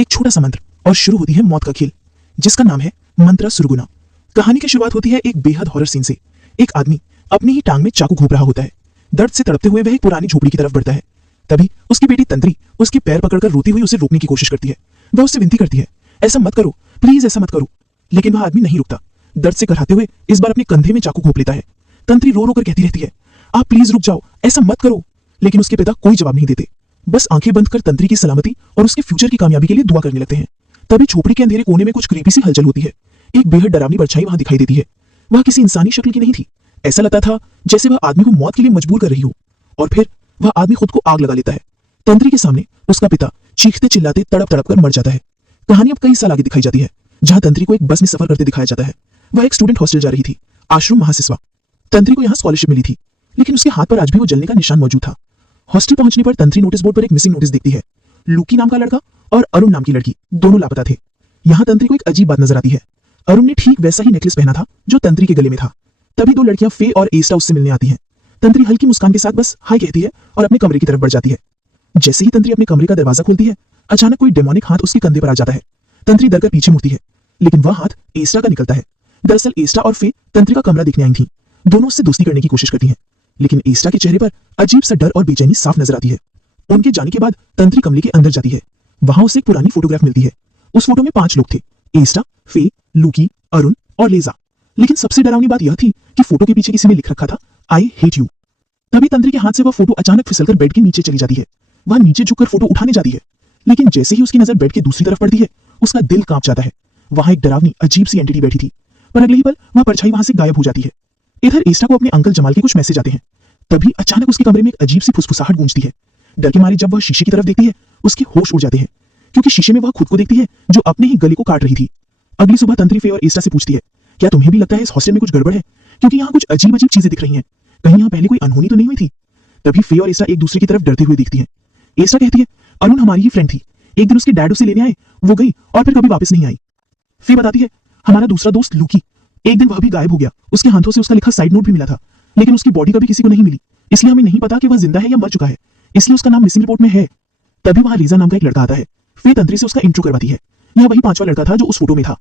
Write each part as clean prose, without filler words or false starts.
एक छोटा सा मंत्र और शुरू होती है मौत का खेल, जिसका नाम है मंत्रा सुरगुना। कहानी की शुरुआत होती है एक बेहद हॉरर सीन से। एक आदमी अपनी ही टांग में चाकू घोंप रहा होता है। दर्द से तड़पते हुए वह एक पुरानी झोपड़ी की तरफ बढ़ता है। तभी उसकी बेटी तंत्री उसके पैर पकड़कर रोती हुई उसे रोकने की कोशिश करती है। वह उससे विनती करती है, ऐसा मत करो प्लीज, ऐसा मत करो। लेकिन वह आदमी नहीं रुकता। दर्द से कराहते हुए इस बार अपने कंधे में चाकू घोंप लेता है। तंत्री रो रो कर कहती रहती है, आप प्लीज रुक जाओ, ऐसा मत करो। लेकिन उसके पिता कोई जवाब नहीं देते, बस आंखें बंद कर तंत्री की सलामती और उसके फ्यूचर की कामयाबी के लिए दुआ करने लगते हैं। तभी झोपड़ी के अंधेरे कोने में कुछ क्रीपी सी हलचल होती है। एक बेहद डरावनी परछाई वहां दिखाई देती है। वह किसी इंसानी शक्ल की नहीं थी। ऐसा लगता था जैसे वह आदमी को मौत के लिए मजबूर कर रही हो। और फिर वह आदमी खुद को आग लगा लेता है। तंत्री के सामने उसका पिता चीखते चिल्लाते तड़प तड़प कर मर जाता है। कहानी अब कई साल आगे दिखाई जाती है, जहां तंत्री को एक बस में सफर करते दिखाया जाता है। वह एक स्टूडेंट हॉस्टल जा रही थी, आश्रम महासिस्वा। तंत्री को यहाँ स्कॉलरशिप मिली थी, लेकिन उसके हाथ पर आज भी वो जलने का निशान मौजूद था। हॉस्टल पहुंचने पर तंत्री नोटिस बोर्ड पर एक मिसिंग नोटिस देखती है। लूकी नाम का लड़का और अरुण नाम की लड़की दोनों लापता थे। यहाँ तंत्री को एक अजीब बात नजर आती है। अरुण ने ठीक वैसा ही नेकलेस पहना था जो तंत्री के गले में था। तभी दो लड़कियां फे और एस्टा उससे मिलने आती हैं। तंत्री हल्की मुस्कान के साथ बस हाय कहती है और अपने कमरे की तरफ बढ़ जाती है। जैसे ही तंत्री अपने कमरे का दरवाजा खोलती है, अचानक कोई डेमोनिक हाथ उसके कंधे पर आ जाता है। तंत्री डरकर पीछे मुड़ती है, लेकिन वह हाथ एस्टा का निकलता है। दरअसल एस्टा और फे तंत्री का कमरा देखने आई थी। दोनों उससे दोस्ती करने की कोशिश करती हैं, लेकिन एस्टा के चेहरे पर अजीब सा डर और बेचैनी साफ नजर आती है। उनके जाने के बाद तंत्री कमरे के अंदर जाती है। वहां उसे एक पुरानी फोटोग्राफ मिलती है। उस फोटो में 5 लोग थे, एस्टा, फे, लूकी, अरुण और लेजा। लेकिन सबसे डरावनी बात यह थी कि फोटो के पीछे किसी ने लिख रखा था, आई हेट यू। तभी तंत्री के हाथ से वह फोटो अचानक फिसलकर बेड के नीचे चली जाती है। वह नीचे झुककर फोटो उठाने जाती है, लेकिन जैसे ही उसकी नजर बेड की दूसरी तरफ पड़ती है, उसका दिल कांप जाता है। वहां एक डरावनी अजीब सी एंटिटी बैठी थी, पर अगले ही पल वह परछाई वहां से गायब हो जाती है। इधर एस्टा को अपने अंकल जमाल के कुछ मैसेज आते हैं। तभी अचानक उसके कमरे में एक अजीब सी फुसफुसाहट गूंजती है। डर के मारे जब वह शीशे की तरफ देखती है, उसके होश उड़ जाते हैं, क्योंकि शीशे में वह खुद को देखती है जो अपने ही गले को काट रही थी। अगली सुबह तंत्री फे और एस्टा से पूछती है, क्या तुम्हें भी लगता है इस हॉस्टल में कुछ गड़बड़ है, क्योंकि यहाँ कुछ अजीब अजीब चीजें दिख रही हैं। कहीं यहाँ पहले कोई अनहोनी तो नहीं हुई थी। तभी फे और एस्टा एक दूसरे की तरफ डरते हुए दिखती हैं। एस्टा कहती है, अरुण हमारी ही फ्रेंड थी, एक दिन उसके डैड उसे लेने आए, वो गई और फिर कभी वापस नहीं आई। फे बताती है, हमारा दूसरा दोस्त लूकी, एक दिन वह भी गायब हो गया। उसके हाथों से उसका लिखा साइड नोट भी मिला था, लेकिन उसकी बॉडी कभी किसी को नहीं मिली, इसलिए हमें नहीं पता कि वह जिंदा है या मर चुका है, इसलिए उसका नाम मिसिंग रिपोर्ट में है। तभी वहां लीजा नाम का एक लड़का आता है। फे तंत्री से उसका इंट्रो करवाती है। यह वही 5वां लड़का था जो उस फोटो में था।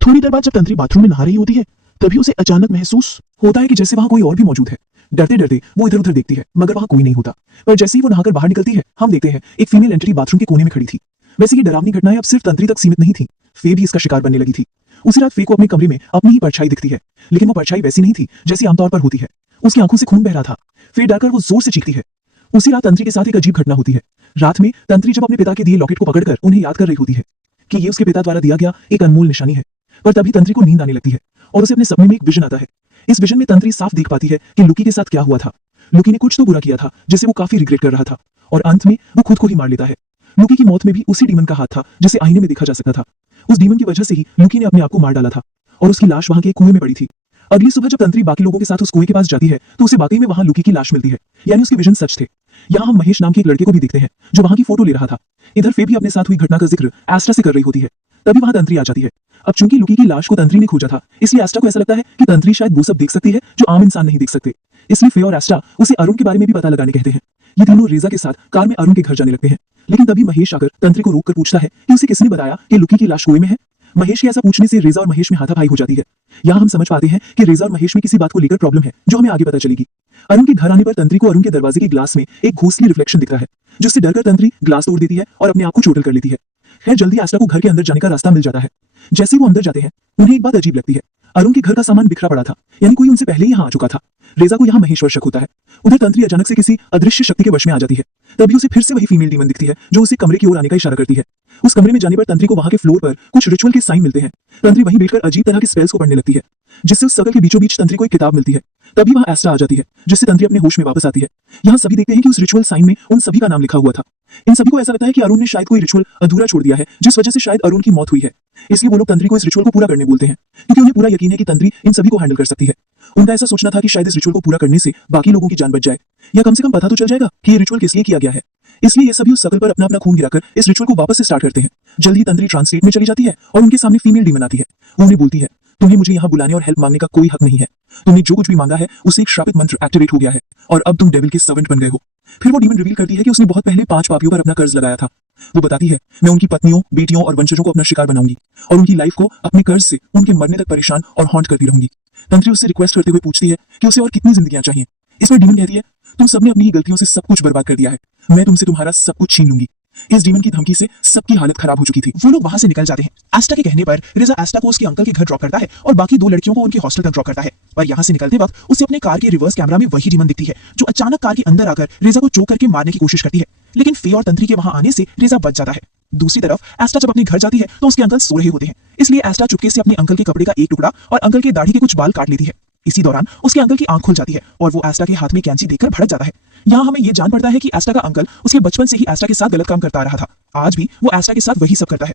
थोड़ी देर बाद जब तंत्री बाथरूम में नहा रही होती है, तभी उसे अचानक महसूस होता है कि जैसे वहां कोई और भी मौजूद है। डरते डरते वो इधर उधर देखती है, मगर वहां कोई नहीं होता। पर जैसे ही वो नहाकर बाहर निकलती है, हम देखते हैं एक फीमेल एंटिटी बाथरूम के कोने में खड़ी थी। वैसे ये डरावनी घटनाएं अब सिर्फ तंत्री तक सीमित नहीं थी, फे भी इसका शिकार बनने लगी थी। उसी रात फे को अपने कमरे में अपनी ही परछाई दिखती है, लेकिन वो परछाई वैसी नहीं थी जैसी आमतौर पर होती है। उसकी आंखों से खून बह रहा था। फे डरकर वो जोर से चीखती है। उसी रात तंत्री के साथ एक अजीब घटना होती है। रात में तंत्री जब अपने पिता के दिए लॉकेट को पकड़कर उन्हें याद कर रही होती है कि ये उसके पिता द्वारा दिया गया एक अनमोल निशानी है, पर तभी तंत्री को नींद आने लगती है और उसे अपने सपने में एक विजन आता है। इस विजन में तंत्री साफ देख पाती है कि लूकी के साथ क्या हुआ था। लूकी ने कुछ तो बुरा किया था जिसे वो काफी रिग्रेट कर रहा था, और अंत में वो खुद को ही मार लेता है। लूकी की मौत में भी उसी डीमन का हाथ था जिसे आईने में देखा जा सकता था। उस डीमन की वजह से ही लूकी ने अपने आप को मार डाला था, और उसकी लाश वहां के एक कुएं में पड़ी थी। अगली सुबह जब तंत्री बाकी लोगों के साथ उस कुएं के पास जाती है, तो उसे वाकई में वहां लूकी की लाश मिलती है, यानी उसके विजन सच थे। यहाँ हम महेश नाम के एक लड़के को भी देखते हैं जो वहां की फोटो ले रहा था। इधर फे भी अपने साथ हुई घटना का जिक्र एस्टा से कर रही होती है। तभी वहां तंत्री आ जाती है। अब चूंकि लूकी की लाश को तंत्री ने खोजा था, इसलिए एस्टा को ऐसा लगता है कि तंत्री शायद वो सब देख सकती है जो आम इंसान नहीं देख सकते। इसलिए फे और एस्टा उसे अरुण के बारे में भी पता लगाने कहते हैं। ये तीनों रेजा के साथ कार में अरुण के घर जाने लगते हैं, लेकिन तभी महेश आकर तंत्री को रोककर पूछता है कि उसे किसने बताया कि लूकी की लाश कुएं में है। महेश के ऐसा पूछने से रेजा और महेश में हाथापाई हो जाती है। यहाँ हम समझ पाते हैं कि रेजा और महेश में किसी बात को लेकर प्रॉब्लम है, जो हमें आगे पता चलेगी। अरुण के घर आने पर तंत्री को अरुण के दरवाजे के ग्लास में एक घोंसली रिफ्लेक्शन दिख रहा है, जिससे डरकर तंत्री ग्लास तोड़ देती है और अपने आप को चोटल कर लेती है। खैर जल्दी एस्टा को घर के अंदर जाने का रास्ता मिल जाता है। जैसे वो अंदर जाते हैं, उन्हें एक बात अजीब लगती है। अरुण के घर का सामान बिखरा पड़ा था, यानी कोई उनसे पहले ही यहाँ आ चुका था। रेजा को यहाँ महेश्वर शक होता है। उधर तंत्री अचानक से किसी अदृश्य शक्ति के वश में आ जाती है। तभी उसे फिर से वही फीमेल डीमन दिखती है जो उसे कमरे की ओर आने का इशारा करती है। उस कमरे में जाने पर तंत्री को वहां के फ्लोर पर कुछ रिचुअल के साइन मिलते हैं। तंत्री वहीं बैठकर अजीब तरह के स्पेल्स को पढ़ने लगती है, जिससे उस सर्कल के बीचों बीच तंत्री को एक किताब मिलती है। तभी वहां एस्टा आ जाती है, जिससे तंत्री अपने होश में वापस आती है। यहाँ सभी देखते हैं कि उस रिचुअल साइन में उन सभी का नाम लिखा हुआ था। इन सभी को ऐसा लगता है कि अरुण ने शायद कोई रिचुअल अधूरा छोड़ दिया है, जिस वजह से शायद अरुण की मौत हुई है। इसलिए वो लोग तंत्री को इस रिचुअल को पूरा करने बोलते हैं, क्योंकि उन्हें पूरा यकीन है कि तंत्री इन सभी को हैंडल कर सकती है। उनका ऐसा सोचना था कि शायद इस रिचुअल को पूरा करने से बाकी लोगों की जान बच जाए, या कम से कम पता तो चल जाएगा कि ये रिचुअल किस लिए किया गया है। इसलिए ये सभी उस सर्कल पर अपना अपना खून गिराकर इस रिचुअल को वापस से स्टार्ट करते हैं। जल्द ही तंत्री ट्रांसलेट में चली जाती है और उनके सामने फीमेल डीमन आती है। वो उन्हें बोलती है, तुम्हें मुझे यहाँ बुलाने और हेल्प मांगने का कोई हक नहीं है। तुमने जो कुछ भी मांगा है उससे एक श्रापित मंत्र एक्टिवेट हो गया है और अब तुम डेविल के सर्वेंट बन गए हो। फिर वो डीमन रिवील करती है कि उसने बहुत पहले 5 पापियों पर अपना कर्ज लगाया था। वो बताती है, मैं उनकी पत्नियों, बेटियों और वंशजों को अपना शिकार बनाऊंगी और उनकी लाइफ को अपने कर्ज से उनके मरने तक परेशान और हॉन्ट करती रहूंगी। तंत्री उससे रिक्वेस्ट करते हुए पूछती है कि उसे और कितनी जिंदगियां चाहिए। इस पर डीमन कहती है, तुम सबने अपनी ही गलतियों से सब कुछ बर्बाद कर दिया है, मैं तुमसे तुम्हारा सब कुछ छीन लूंगी। इस डीमन की धमकी से सबकी हालत खराब हो चुकी थी। वो लोग वहां से निकल जाते हैं। एस्टा के कहने पर रिजा एस्टा को उसके अंकल के घर ड्रॉप करता है और बाकी 2 लड़कियों को उनके हॉस्टल तक ड्रॉप करता है। पर यहाँ से निकलते वक्त उसे अपने कार के रिवर्स कैमरा में वही डीमन दिखती है जो अचानक कार के अंदर आकर रिजा को चोक करके मारने की कोशिश करती है, लेकिन फे और तंत्री के वहां आने से रिजा बच जाता है। दूसरी तरफ एस्टा जब अपने घर जाती है तो उसके अंकल सो रहे होते हैं, इसलिए एस्टा चुपके से अपने अंकल के कपड़े का एक टुकड़ा और अंकल के दाढ़ी के कुछ बाल काट लेती है। इसी दौरान उसके अंकल की आंख खुल जाती है और वो एस्टा के हाथ में कैंची देखकर भड़क जाता है। यहाँ हमें यह जान पड़ता है कि एस्टा का अंकल उसके बचपन से ही एस्टा के साथ गलत काम करता रहा था। आज भी वो एस्टा के साथ वही सब करता है।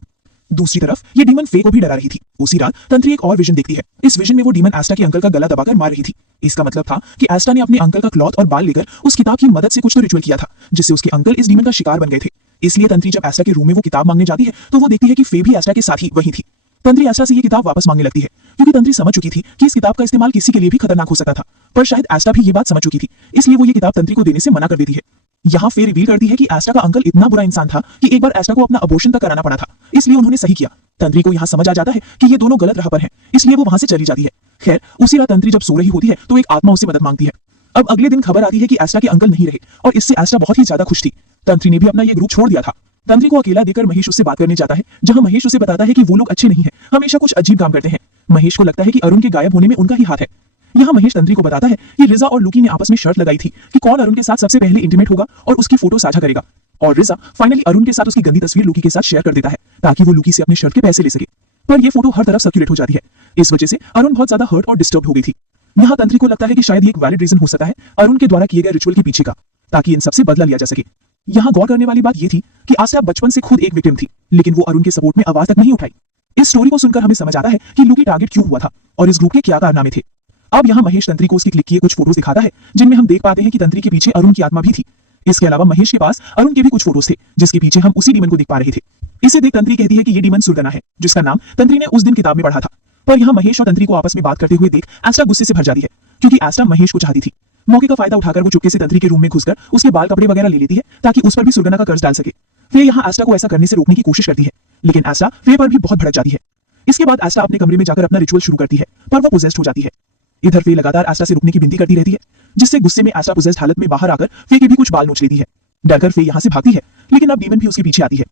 दूसरी तरफ ये डीमन फे को भी डरा रही थी। उसी रात तंत्री एक और विजन देखती है। इस विजन में वो डीमन एस्टा के अंकल का गला दबाकर मार रही थी। इसका मतलब था कि एस्टा ने अपने अंकल का क्लॉथ और बाल लेकर उस किताब की मदद से कुछ तो रिचुअल किया था, जिससे उसके अंकल इस डीमन का शिकार बन गए थे। इसलिए तंत्री जब एस्टा के रूम में वो किताब मांगने जाती है तो वो देखती है कि फे भी एस्टा के साथ ही वही थी। तंत्री एस्टा से ये किताब वापस मांगने लगती है क्योंकि तंत्री समझ चुकी थी कि इस किताब का इस्तेमाल किसी के लिए भी खतरनाक हो सकता था। पर शायद एस्टा भी ये बात समझ चुकी थी, इसलिए वो ये किताब तंत्री को देने से मना कर देती है। यहाँ फे रिवील करती है कि एस्टा का अंकल इतना बुरा इंसान था कि एक बार एस्टा को अपना अबॉर्शन तक कराना पड़ा था, इसलिए उन्होंने सही किया। तंत्री को यहाँ समझ आ जाता है कि ये दोनों गलत राह पर हैं, इसलिए वो वहां से चली जाती है। खैर, उसी रात तंत्री जब सो रही होती है तो एक आत्मा उससे मदद मांगती है। अब अगले दिन खबर आती है कि एस्टा के अंकल नहीं रहे और इससे एस्टा बहुत ही ज्यादा खुश थी। तंत्री ने भी अपना ये ग्रुप छोड़ दिया था। तंत्री को अकेला देकर महेश उससे बात करने जाता है, जहां महेश उसे बताता है कि वो लोग अच्छे नहीं हैं, हमेशा कुछ अजीब काम करते हैं। महेश को लगता है कि अरुण के गायब होने में उनका ही हाथ है। यहाँ महेश तंत्री को बताता है कि रिजा और लुकी ने आपस में शर्त लगाई थी कि कौन अरुण के साथ सबसे पहले इंटीमेट होगा और उसकी फोटो साझा करेगा। और रिजा फाइनली अरुण के साथ उसकी गंदी तस्वीर लुकी के साथ शेयर कर देता है ताकि वो लुकी से अपने शर्त के पैसे ले सके। पर यह फोटो हर तरफ सर्कुलेट हो जाती है। इस वजह से अरुण बहुत ज्यादा हर्ट और डिस्टर्ब हो गई थी। यहाँ तंत्री को लगता है कि शायद ये एक वैलिड रीजन हो सकता है अरुण के द्वारा किए गए रिचुअल के पीछे का, ताकि इन सबसे बदला लिया जा सके। यहाँ गौर करने वाली बात यह थी कि आस्था बचपन से खुद एक विक्टिम थी, लेकिन वो अरुण के सपोर्ट में आवाज तक नहीं उठाई। इस स्टोरी को सुनकर हमें समझ आता है कि लुकी टारगेट क्यों हुआ था और इस ग्रुप के क्या कारनामे थे। अब यहाँ महेश तंत्री को उसकी क्लिक किए कुछ फोटोज दिखाता है, जिनमें हम देख पाते हैं कि तंत्री के पीछे अरुण की आत्मा भी थी। इसके अलावा महेश के पास अरुण के भी कुछ फोटोज थे, जिसके पीछे हम उसी डीमन को देख पा रहे थे। इसे देख तंत्री कहती है कि ये डीमन सुरगना है, जिसका नाम तंत्री ने उस दिन किताब में पढ़ा था। पर यहाँ महेश और तंत्री को आपस में बात करते हुए देख एस्टा गुस्से से भर जाती है, क्योंकि एस्टा महेश को चाहती थी। मौके का फायदा उठाकर वो चुपके से तंत्री के रूम में घुसकर उसके बाल कपड़े वगैरह ले लेती है ताकि उस पर भी सुरगना का कर्ज डाल सके। फिर यहाँ एस्टा को ऐसा करने से रोकने की कोशिश करती है, लेकिन एस्टा फे पर भी बहुत भड़क जाती है। इसके बाद एस्टा अपने कमरे में जाकर अपना रिचुअल शुरू करती है, पर वो पोजेस्ड हो जाती है। इधर फे लगातार एस्टा से रुकने की विनती करती रहती है, जिससे गुस्से में एस्टा पोजेस्ड हालत में बाहर आकर फे के भी कुछ बाल नोच लेती है। डरकर फे यहाँ से भागती है, लेकिन अब डीमन भी उसके पीछे आती है।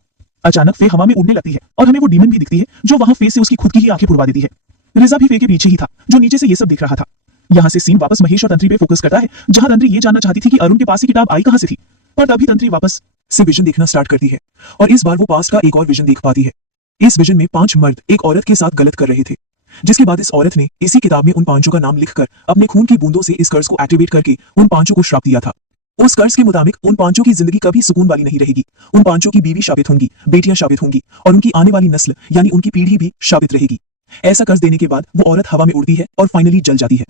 अचानक फे हवा में उड़ने लगती है और हमें वो डीमन भी दिखती है जो वहां फे से उसकी खुद की ही आंखें उड़वा देती है। रिजा भी फे के पीछे ही था, जो नीचे से ये सब दिख रहा था। यहाँ से सीन वापस महेश और तंत्री पे फोकस करता है, जहां तंत्री ये जानना चाहती थी कि अरुण के पास ये किताब आई कहां से थी। पर तभी तंत्री वापस से विजन देखना स्टार्ट करती है और इस बार वो पास्ट का एक और विजन देख पाती है। इस विजन में 5 मर्द एक औरत के साथ गलत कर रहे थे, जिसके बाद इस औरत ने इसी किताब में उन 5 का नाम लिखकर अपने खून की बूंदों से इस कर्ज को एक्टिवेट करके उन 5 को श्राप दिया था। उस कर्ज के मुताबिक उन 5 की जिंदगी कभी सुकून वाली नहीं रहेगी। उन 5 की बीवी शापित होंगी, बेटियां शापित होंगी और उनकी आने वाली नस्ल यानी उनकी पीढ़ी भी शापित रहेगी। ऐसा कर्ज देने के बाद वो औरत हवा में उड़ती है और फाइनली जल जाती है।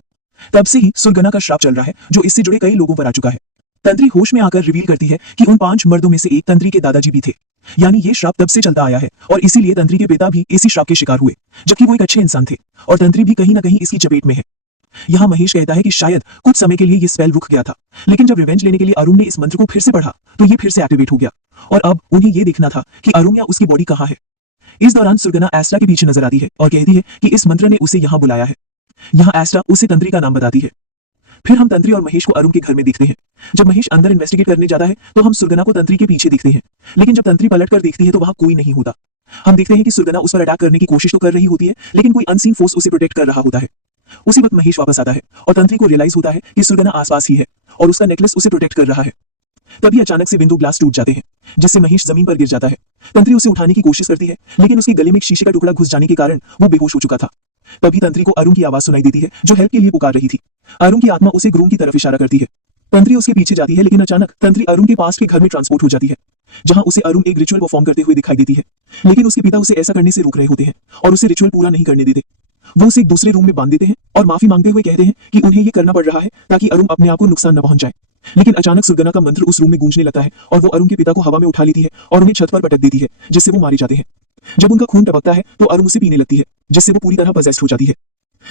तब से ही सुरगना का श्राप चल रहा है, जो इससे जुड़े कई लोगों पर आ चुका है। तंत्री होश में आकर रिवील करती है कि उन 5 मर्दों में से एक तंत्री के दादाजी भी थे, यानी ये श्राप तब से चलता आया है और इसीलिए तंत्री के पिता भी इसी श्राप के शिकार हुए, जबकि वो एक अच्छे इंसान थे और तंत्री भी कहीं ना कहीं इसकी चपेट में है। यहाँ महेश कहता है कि शायद कुछ समय के लिए ये स्पेल रुक गया था, लेकिन जब रिवेंज लेने के लिए अरुण ने इस मंत्र को फिर से पढ़ा तो ये फिर से एक्टिवेट हो गया और अब उन्हें ये देखना था कि अरुण या उसकी बॉडी कहाँ है। इस दौरान सुरगना एस्टा के पीछे नजर आती है और कहती है कि इस मंत्र ने उसे यहाँ बुलाया है। यहाँ एस्टा उसे तंत्री का नाम बताती है। फिर हम तंत्री और महेश को अरुण के घर में देखते हैं। जब महेश अंदर इन्वेस्टिगेट करने जाता है तो हम सुरगना को तंत्री के पीछे देखते हैं, लेकिन जब तंत्री पलट कर देखती है तो वहां कोई नहीं होता। हम देखते हैं कि सुरगना उस पर अटैक करने की कोशिश तो कर रही होती है, लेकिन कोई अनसीन फोर्स उसे प्रोटेक्ट कर रहा होता है। उसी वक्त महेश वापस आता है और तंत्री को रियलाइज होता है कि सुरगना आसपास ही है और उसका नेकलेस उसे प्रोटेक्ट कर रहा है। तभी अचानक से विंडो ग्लास टूट जाते हैं, जिससे महेश जमीन पर गिर जाता है। तंत्री उसे उठाने की कोशिश करती है, लेकिन उसके गले में एक शीशे का टुकड़ा घुस जाने के कारण वो बेहोश हो चुका था। तभी तंत्री को अरुण की आवाज सुनाई देती है, जो हेल्प के लिए पुकार रही थी। अरुण की आत्मा उसे रूम की तरफ इशारा करती है। तंत्री उसके पीछे जाती है, लेकिन अचानक तंत्री अरुण के पास के घर में ट्रांसपोर्ट हो जाती है, जहां उसे अरुण एक रिचुअल परफॉर्म करते हुए दिखाई देती है। लेकिन उसके पिता उसे ऐसा करने से रोक रहे होते हैं और उसे रिचुअल पूरा नहीं करने देते। वो उसे एक दूसरे रूम में बांध देते हैं और माफी मांगते हुए कहते हैं कि उन्हें ये करना पड़ रहा है ताकि अरुण अपने आप को नुकसान न पहुंचाए। लेकिन अचानक सुरगना का मंत्र उस रूम में गूंजने लगता है और वो अरुण के पिता को हवा में उठा लेती है और उन्हें छत पर पटक देती है, जिससे वो मारे जाते हैं। जब उनका खून टपकता है तो अरुण उसे पीने लगती है, जिससे वो पूरी तरह पजेस्ट हो जाती है।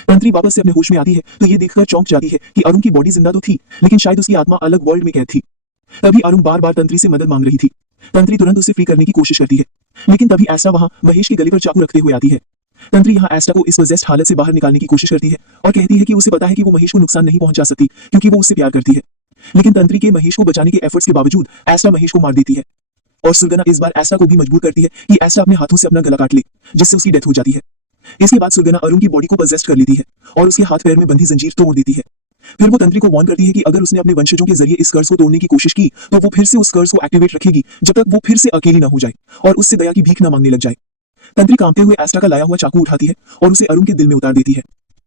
तंत्री वापस से अपने होश में आती है तो ये देखकर चौंक जाती है कि अरुण की बॉडी जिंदा तो थी, लेकिन शायद उसकी आत्मा अलग वर्ल्ड में कैद थी। तभी अरुण बार बार तंत्री से मदद मांग रही थी, तंत्री तुरंत उसे फ्री करने की कोशिश करती है, लेकिन तभी एस्टा वहां महेश के गले पर चाकू रखते हुए आती है। तंत्री यहाँ एस्टा को इस पोजेस्ड हालत से बाहर निकालने की कोशिश करती है और कहती है कि उसे पता है कि वो महेश को नुकसान नहीं पहुंचा सकती क्योंकि वो उससे प्यार करती है। लेकिन तंत्री के महेश को बचाने के एफर्ट्स के बावजूद एस्टा महेश को मार देती है और सुरगना इस बार एस्टा को भी मजबूर करती है कि एस्टा अपने हाथों से अपना गला काट ले, जिससे उसकी डेथ हो जाती है। इसके बाद सुरगना अरुण की बॉडी को पोजेस्ट कर लेती है और उसके हाथ पैर में बंधी जंजीर तोड़ देती है। फिर वो तंत्री को वार्न करती है कि अगर उसने अपने वंशजों के जरिए इस कर्ज को तोड़ने की कोशिश की तो वो फिर से उस कर्ज को एक्टिवेट रखेगी जब तक वो फिर से अकेली ना हो जाए और उससे दया की भीख न मांगने लग जाए। तंत्री कांपते हुए एस्टा का लाया हुआ चाकू उठाती है और उसे अरुण के दिल में उतार देती है।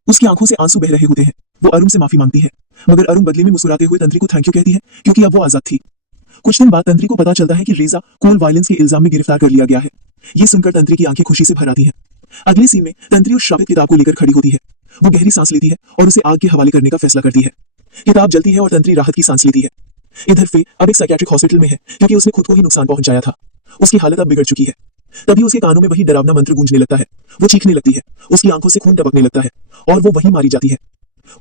उसकी आंखों से आंसू बह रहे होते हैं। वो अरुण से माफी मांगती है, मगर अरुण बदले में मुस्कुराते हुए तंत्री को थैंक यू कहती है क्योंकि अब वो आजाद थी। कुछ दिन बाद तंत्री को पता चलता है कि रेजा कोल वायलेंस के इल्जाम में गिरफ्तार कर लिया गया है। ये सुनकर तंत्री की आंखें खुशी से भर आती हैं। अगले सीन में तंत्री उस श्रापित किताब को लेकर खड़ी होती है। वो गहरी सांस लेती है और उसे आग के हवाले करने का फैसला करती है। किताब जलती है और तंत्री राहत की सांस लेती है। इधर फे अब एक साइकियाट्रिक हॉस्पिटल में है क्योंकि उसने खुद को ही नुकसान पहुंचाया था। उसकी हालत अब बिगड़ चुकी है। तभी उसके कानों में वही डरावना मंत्र गूंजने लगता है। वो चीखने लगती है, उसकी आंखों से खून टपकने लगता है और वो वहीं मारी जाती है।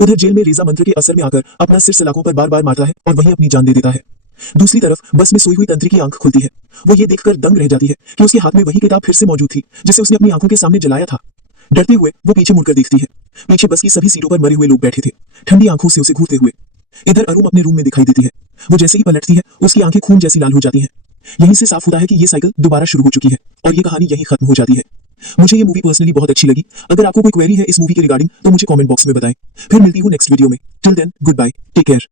उधर जेल में रेजा मंत्र के असर में आकर अपना सिर सलाखों पर बार बार मारता है और वहीं अपनी जान दे देता है। दूसरी तरफ बस में सोई हुई तंत्री की आंख खुलती है। वो ये देखकर दंग रह जाती है कि उसके हाथ में वही किताब फिर से मौजूद थी जिसे उसने अपनी आंखों के सामने जलाया था। डरते हुए वो पीछे मुड़कर देखती है। पीछे बस की सभी सीटों पर मरे हुए लोग बैठे थे, ठंडी आंखों से उसे घूरते हुए। इधर अरुण अपने रूम में दिखाई देती है। वो जैसे ही पलटती है उसकी आंखें खून जैसी लाल हो जाती हैं। यहीं से साफ होता है कि ये साइकिल दोबारा शुरू हो चुकी है और ये कहानी यहीं खत्म हो जाती है। मुझे ये मूवी पर्सनली बहुत अच्छी लगी। अगर आपको कोई क्वेरी है इस मूवी के रिगार्डिंग तो मुझे कमेंट बॉक्स में बताएं। फिर मिलती हूँ नेक्स्ट वीडियो में। Till then goodbye, take care.